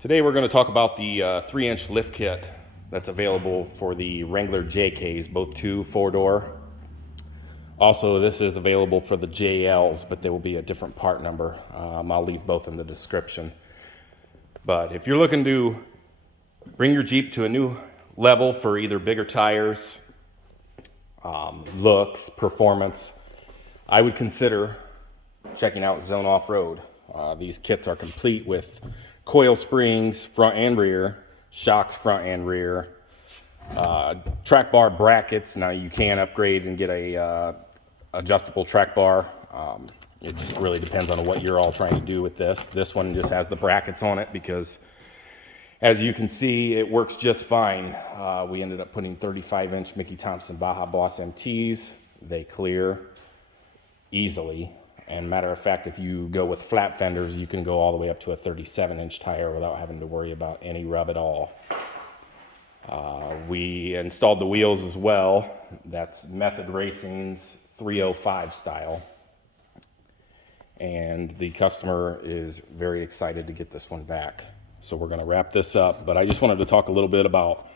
Today we're going to talk about the 3-inch lift kit that's available for the Wrangler JKs, both 4-door. Also, this is available for the JLs, but they will be a different part number. I'll leave both in the description. But if you're looking to bring your Jeep to a new level for either bigger tires, looks, performance, I would consider checking out Zone Off-Road. These kits are complete with coil springs front and rear, shocks front and rear, track bar brackets. Now you can upgrade and get a adjustable track bar. It just really depends on what you're all trying to do with this. This one just has the brackets on it because, as you can see, it works just fine. We ended up putting 35-inch Mickey Thompson Baja Boss MTs. They clear easily. And matter of fact, if you go with flat fenders, you can go all the way up to a 37-inch tire without having to worry about any rub at all. We installed the wheels as well. That's Method Racing's 305 style. And the customer is very excited to get this one back. So we're going to wrap this up. But I just wanted to talk a little bit about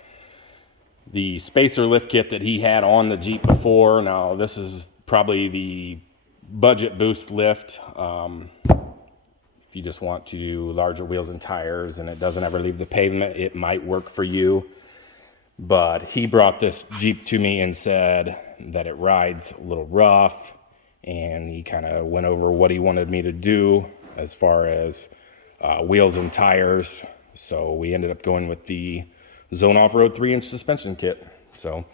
the spacer lift kit that he had on the Jeep before. Now, this is probably the budget boost lift. If you just want to do larger wheels and tires and it doesn't ever leave the pavement, it might work for you. But he brought this Jeep to me and said that it rides a little rough, and he kind of went over what he wanted me to do as far as wheels and tires. So we ended up going with the Zone Off-Road 3-inch suspension kit. So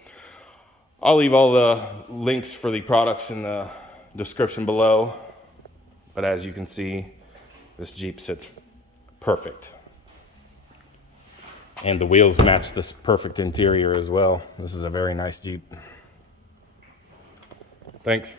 I'll leave all the links for the products in the description below, but as you can see, this Jeep sits perfect, and the wheels match this perfect interior as well. This is a very nice Jeep. Thanks.